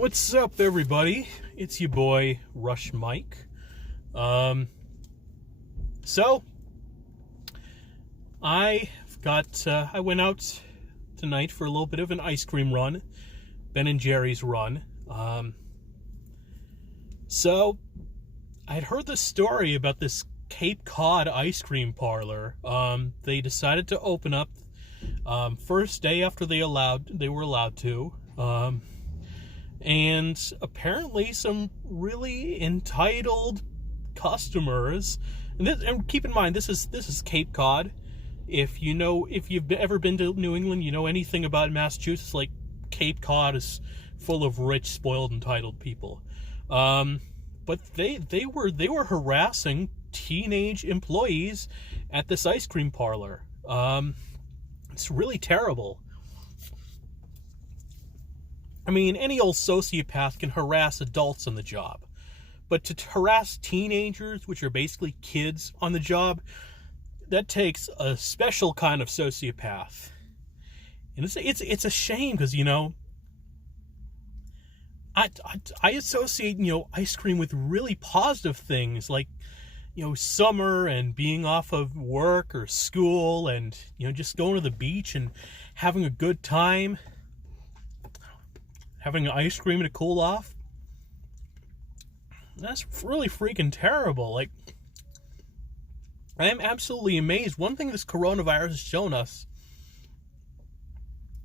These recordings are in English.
What's up, everybody? It's your boy, Rush Mike. So, I went out tonight for a little bit of an ice cream run, Ben & Jerry's run. So, I'd heard this story about this Cape Cod ice cream parlor. They decided to open up first day after they were allowed to. And apparently some really entitled customers, and keep in mind this is Cape Cod. If you've ever been to New England, you know anything about Massachusetts, like Cape Cod is full of rich, spoiled, entitled people. But they were harassing teenage employees at this ice cream parlor. It's really terrible. I mean, any old sociopath can harass adults on the job, but to harass teenagers, which are basically kids on the job, that takes a special kind of sociopath. And it's a shame because, I associate, ice cream with really positive things like, summer and being off of work or school and, just going to the beach and having a good time. Having ice cream to cool off. That's really freaking terrible. Like, I am absolutely amazed. One thing this coronavirus has shown us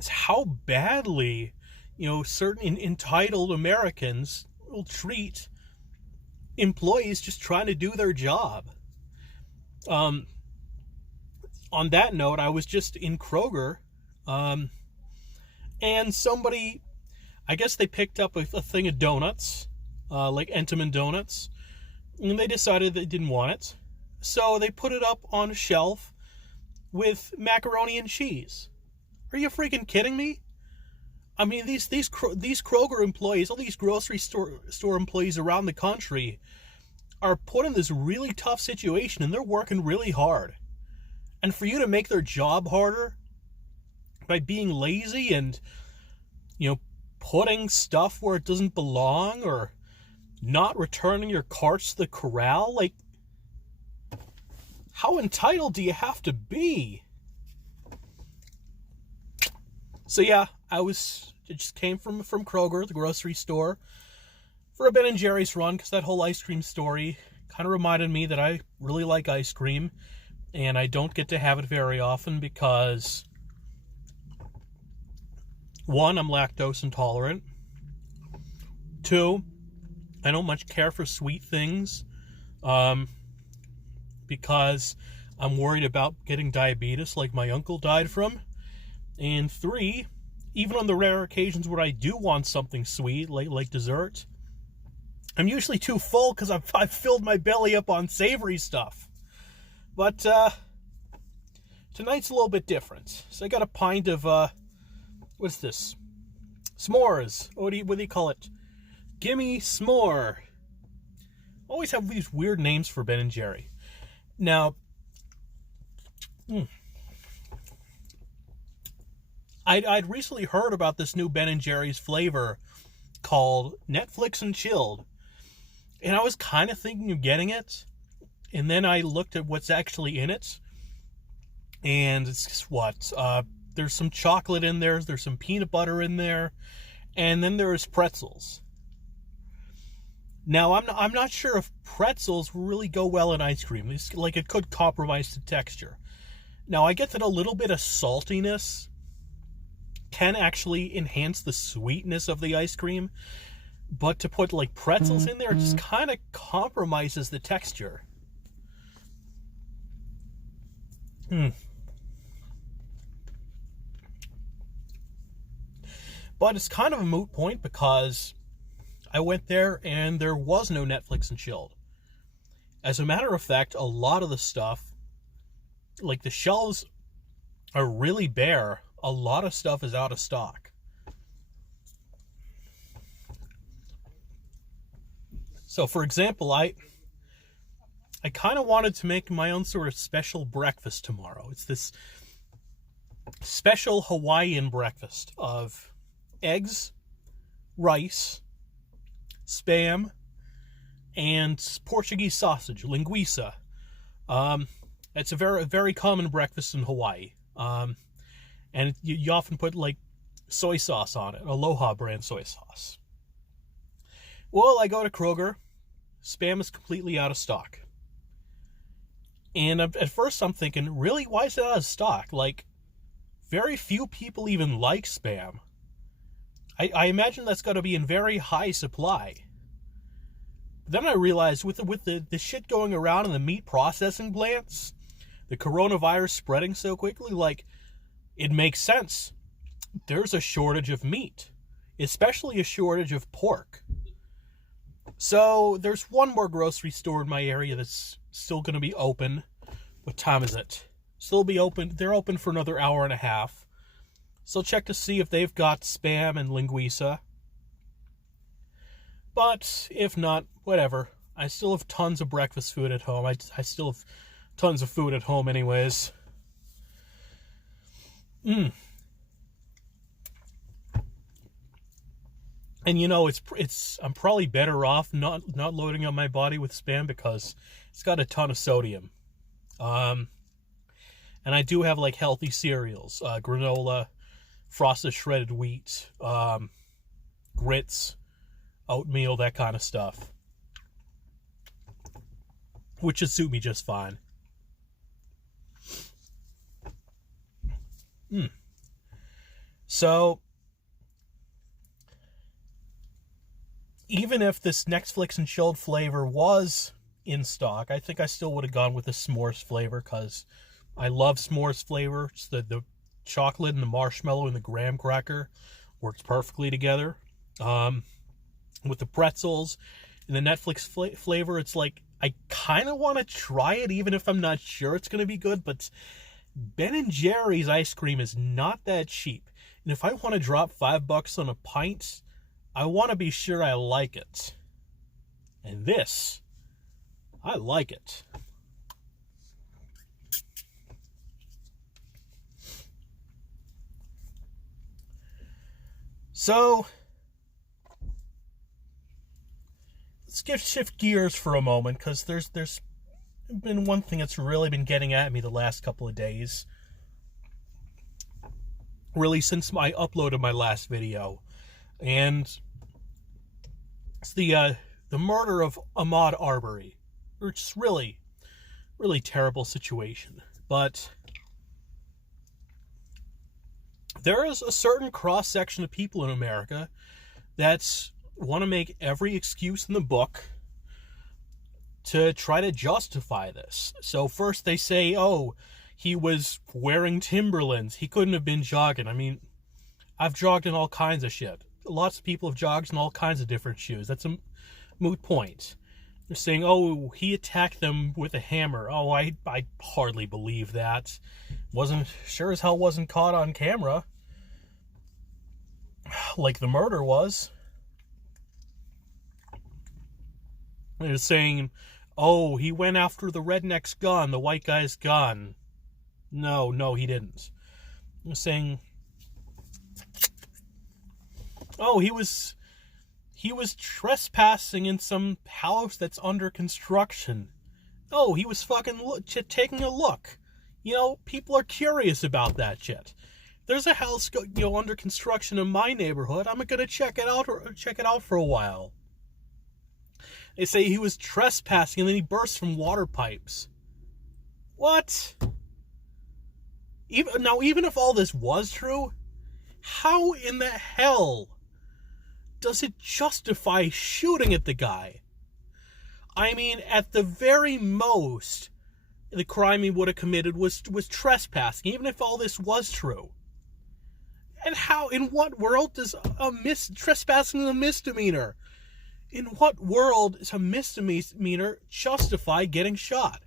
is how badly, certain entitled Americans will treat employees just trying to do their job. On that note, I was just in Kroger, and somebody, I guess they picked up a thing of donuts, like Entenmann donuts, and they decided they didn't want it. So they put it up on a shelf with macaroni and cheese. Are you freaking kidding me? I mean, these Kroger employees, all these grocery store employees around the country are put in this really tough situation, and they're working really hard. And for you to make their job harder by being lazy and, putting stuff where it doesn't belong or not returning your carts to the corral, like, how entitled do you have to be? So yeah, I just came from Kroger, the grocery store, for a Ben & Jerry's run, because that whole ice cream story kind of reminded me that I really like ice cream, and I don't get to have it very often because, one, I'm lactose intolerant. Two, I don't much care for sweet things, because I'm worried about getting diabetes like my uncle died from. And three, even on the rare occasions where I do want something sweet, like dessert, I'm usually too full because I've filled my belly up on savory stuff. But tonight's a little bit different. So I got a pint of what's this? S'mores. What do you call it? Gimme S'more. Always have these weird names for Ben & Jerry. Now, I'd recently heard about this new Ben & Jerry's flavor called Netflix and Chilled. And I was kind of thinking of getting it. And then I looked at what's actually in it. And it's just what? There's some chocolate in there, there's some peanut butter in there, and then there's pretzels. Now, I'm not sure if pretzels really go well in ice cream. It's like it could compromise the texture. Now, I get that a little bit of saltiness can actually enhance the sweetness of the ice cream, but to put like pretzels in there, it just kind of compromises the texture. But it's kind of a moot point because I went there and there was no Netflix and Chilled. As a matter of fact, a lot of the stuff, like the shelves are really bare. A lot of stuff is out of stock. So, for example, I kind of wanted to make my own sort of special breakfast tomorrow. It's this special Hawaiian breakfast of eggs, rice, Spam, and Portuguese sausage, linguiça. It's a very common breakfast in Hawaii. And you often put like soy sauce on it, Aloha brand soy sauce. Well, I go to Kroger. Spam is completely out of stock. And at first I'm thinking, really, why is it out of stock? Like, very few people even like Spam. I imagine that's got to be in very high supply. Then I realized with the shit going around in the meat processing plants, the coronavirus spreading so quickly, like, it makes sense. There's a shortage of meat, especially a shortage of pork. So there's one more grocery store in my area that's still going to be open. What time is it? Still be open. They're open for another hour and a half. So check to see if they've got Spam and linguiça. But if not, whatever. I still have tons of breakfast food at home. I still have tons of food at home anyways. And you know, I'm probably better off not loading up my body with Spam because it's got a ton of sodium. And I do have like healthy cereals, granola, frosted shredded wheat, grits, oatmeal, that kind of stuff, which should suit me just fine. So, even if this Netflix and chilled flavor was in stock, I think I still would have gone with the s'mores flavor because I love s'mores flavor. It's the chocolate and the marshmallow and the graham cracker works perfectly together. With the pretzels and the Netflix flavor, it's like I kind of want to try it even if I'm not sure it's going to be good, but Ben & Jerry's ice cream is not that cheap. And if I want to drop $5 on a pint, I want to be sure I like it. And this, I like it. So, let's shift gears for a moment, because there's been one thing that's really been getting at me the last couple of days. Really, since I uploaded my last video. And it's the murder of Ahmaud Arbery. Which is really, really terrible situation. But there is a certain cross-section of people in America that want to make every excuse in the book to try to justify this. So first they say, oh, he was wearing Timberlands. He couldn't have been jogging. I mean, I've jogged in all kinds of shit. Lots of people have jogged in all kinds of different shoes. That's a moot point. They're saying, oh, he attacked them with a hammer. Oh, I hardly believe that. Sure as hell wasn't caught on camera. Like the murder was. They're saying, oh, he went after the redneck's gun, the white guy's gun. No, he didn't. They're saying, oh, he was trespassing in some house that's under construction. Oh, he was fucking taking a look. You know, people are curious about that shit. There's a house, under construction in my neighborhood. I'm gonna check it out for a while. They say he was trespassing and then he burst from water pipes. What? Even if all this was true, how in the hell does it justify shooting at the guy? I mean, at the very most, the crime he would have committed was trespassing, even if all this was true. And in what world does trespassing a misdemeanor? In what world is a misdemeanor justify getting shot?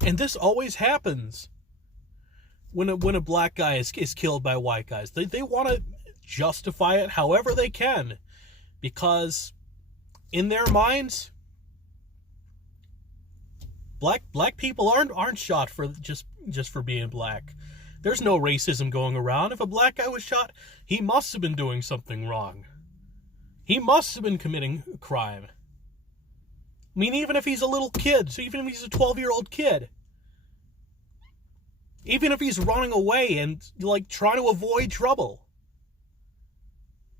And this always happens when a black guy is killed by white guys. They want to justify it however they can, because in their minds, black people aren't shot for just for being black. There's no racism going around. If a black guy was shot, he must have been doing something wrong. He must have been committing a crime. I mean, even if he's a little kid, so even if he's a 12-year-old kid, even if he's running away and, like, trying to avoid trouble,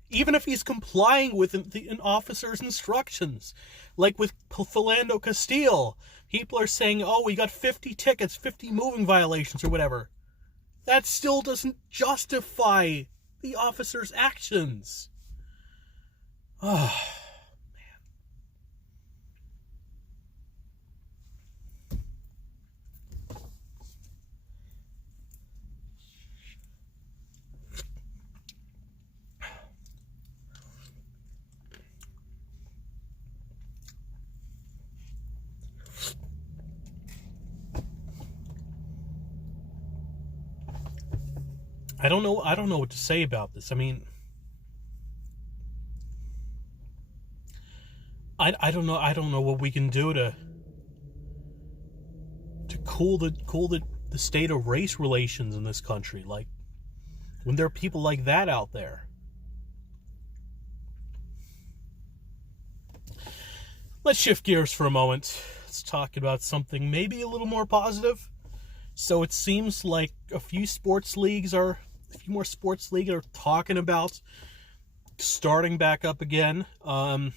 even if he's complying with an officer's instructions, like with Philando Castile, people are saying, oh, we got 50 tickets, 50 moving violations or whatever. That still doesn't justify the officer's actions. Oh, I don't know what to say about this. I mean, I don't know what we can do to cool the state of race relations in this country. Like, when there are people like that out there. Let's shift gears for a moment. Let's talk about something maybe a little more positive. So it seems like a few more sports leagues are talking about starting back up again. I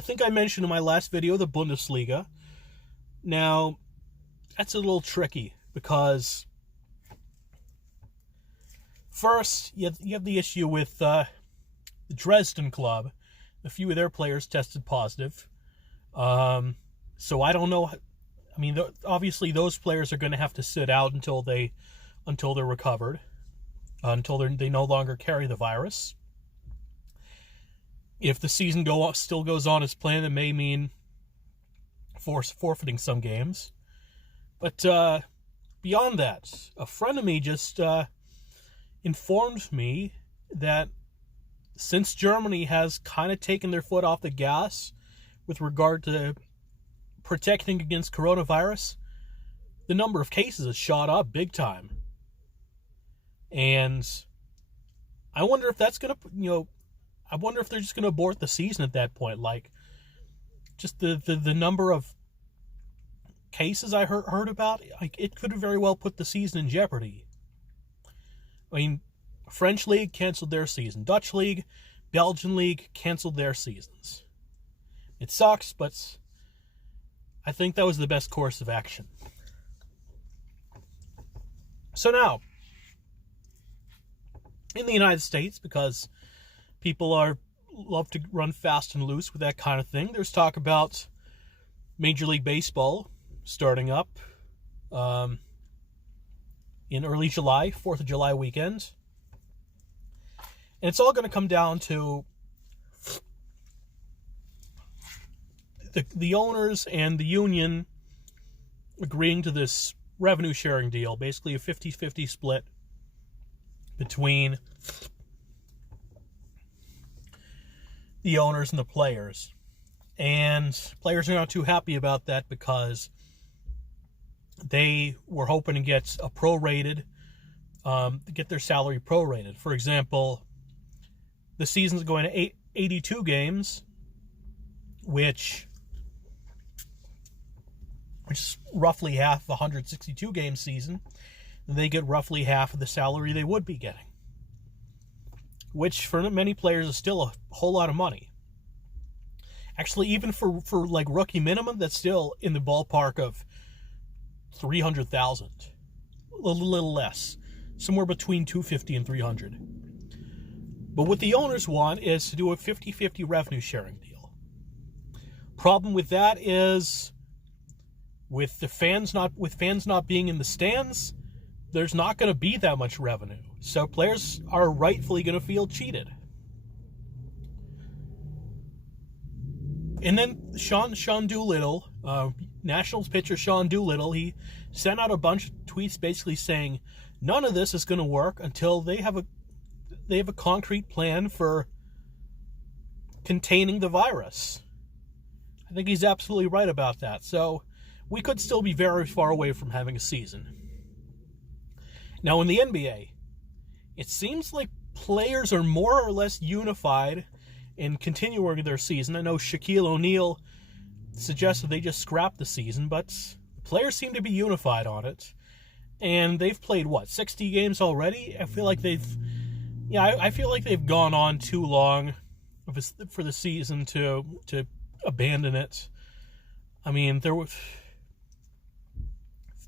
think I mentioned in my last video the Bundesliga. Now, that's a little tricky because first you have the issue with the Dresden club. A few of their players tested positive. So I don't know. I mean, obviously those players are going to have to sit out until they're recovered, until they no longer carry the virus. If the season still goes on as planned, it may mean forfeiting some games. But beyond that, a friend of me just informed me that since Germany has kind of taken their foot off the gas with regard to protecting against coronavirus, the number of cases has shot up big time. And I wonder if that's going to, I wonder if they're just going to abort the season at that point. Like, just the number of cases I heard about, like, it could very well put the season in jeopardy. I mean, French League canceled their season. Dutch League, Belgian League canceled their seasons. It sucks, but I think that was the best course of action. So now, in the United States, because people love to run fast and loose with that kind of thing, there's talk about Major League Baseball starting up in early July, 4th of July weekend. And it's all going to come down to the owners and the union agreeing to this revenue sharing deal, basically a 50-50 split between the owners and the players. And players are not too happy about that because they were hoping to get get their salary prorated. For example, the season's going to 82 games, which is roughly half of a 162-game season. They get roughly half of the salary they would be getting, which for many players is still a whole lot of money. Actually, even for like rookie minimum, that's still in the ballpark of $300,000, a little less, somewhere between $250 and $300. But what the owners want is to do a 50-50 revenue sharing deal. Problem with that is, with fans not being in the stands, there's not going to be that much revenue. So players are rightfully going to feel cheated. And then Sean Doolittle, Nationals pitcher Sean Doolittle, he sent out a bunch of tweets basically saying none of this is going to work until they have a concrete plan for containing the virus. I think he's absolutely right about that. So we could still be very far away from having a season. Now, in the NBA, it seems like players are more or less unified and continuing their season. I know Shaquille O'Neal suggested they just scrap the season, but the players seem to be unified on it. And they've played, 60 games already? I feel like I feel like they've gone on too long for the season to abandon it. I mean,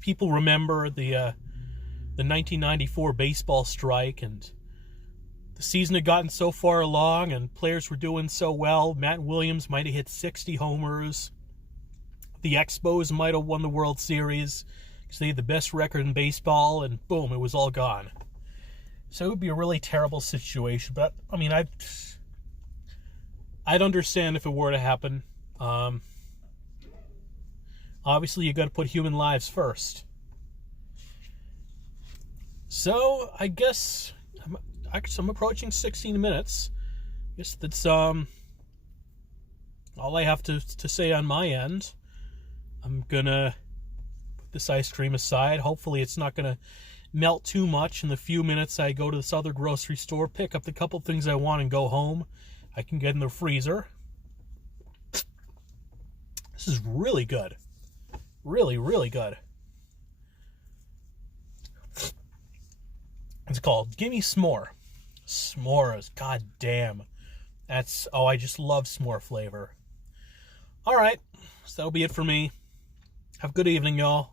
people remember the 1994 baseball strike, and the season had gotten so far along, and players were doing so well. Matt Williams might have hit 60 homers. The Expos might have won the World Series because they had the best record in baseball, and boom, it was all gone. So it would be a really terrible situation. But, I mean, I'd understand if it were to happen. Obviously, you got to put human lives first. So, I guess I'm approaching 16 minutes. I guess that's all I have to say on my end. I'm gonna put this ice cream aside. Hopefully it's not gonna melt too much in the few minutes I go to this other grocery store, pick up the couple things I want, and go home. I can get in the freezer. This is really good. Really, really good. It's called Gimme S'more. S'mores. God damn. I just love s'more flavor. Alright, so that'll be it for me. Have a good evening, y'all.